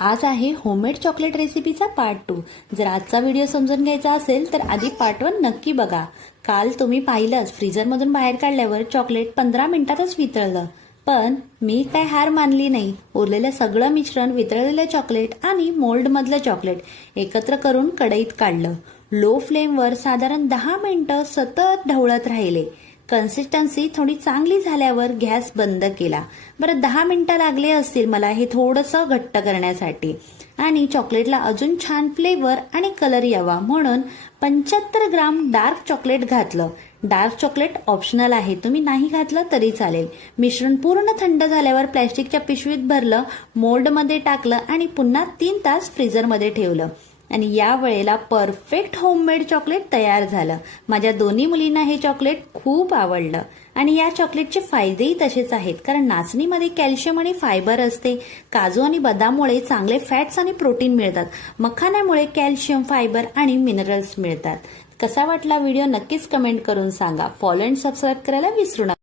आज आहे homemade chocolate रेसिपीचा part 2। जर आजचा व्हिडिओ समजून घ्यायचा असेल तर आधी पार्ट 1 नक्की बघा। काल तुम्ही पाहिलंच, फ्रीजरमधून बाहेर काढल्यावर चॉकलेट 15 मिनिटातच वितळलं। पण मी काय हार मानली नाही। उरलेलं सगळं मिश्रण, वितळलेलं चॉकलेट आणि मोल्डमधलं चॉकलेट एकत्र करून कढईत काढलं। लो फ्लेमवर साधारण 10 मिनिटं सतत ढवळत राहिले। कन्सिस्टन्सी थोडी चांगली झाल्यावर गॅस बंद केला। बरं 10 मिनिटं लागले असतील मला हे थोडंसं घट्ट करण्यासाठी, आणि चॉकलेटला अजून छान फ्लेवर आणि कलर यावा म्हणून 75 ग्राम डार्क चॉकलेट घातलं। डार्क चॉकलेट ऑप्शनल आहे, तुम्ही नाही घातलं तरी चालेल। मिश्रण पूर्ण थंड झाल्यावर प्लॅस्टिकच्या पिशवीत भरलं, मोल्डमध्ये टाकलं आणि पुन्हा 3 तास फ्रीजरमध्ये ठेवलं। आणि या वेळेला परफेक्ट होममेड चॉकलेट तयार झालं। माझ्या दोन्ही मुलींना हे चॉकलेट खूप आवडलं। आणि या चॉकलेटचे फायदेही तसेच आहेत, कारण नाचणीमध्ये कॅल्शियम आणि फायबर असते। काजू आणि बदाममुळे चांगले फॅट्स आणि प्रोटीन मिळतात। मखाण्यामुळे कॅल्शियम, फायबर आणि मिनरल्स मिळतात। कसा वाटला व्हिडिओ नक्कीच कमेंट करून सांगा। फॉलो अँड सबस्क्राईब करायला विसरू नका।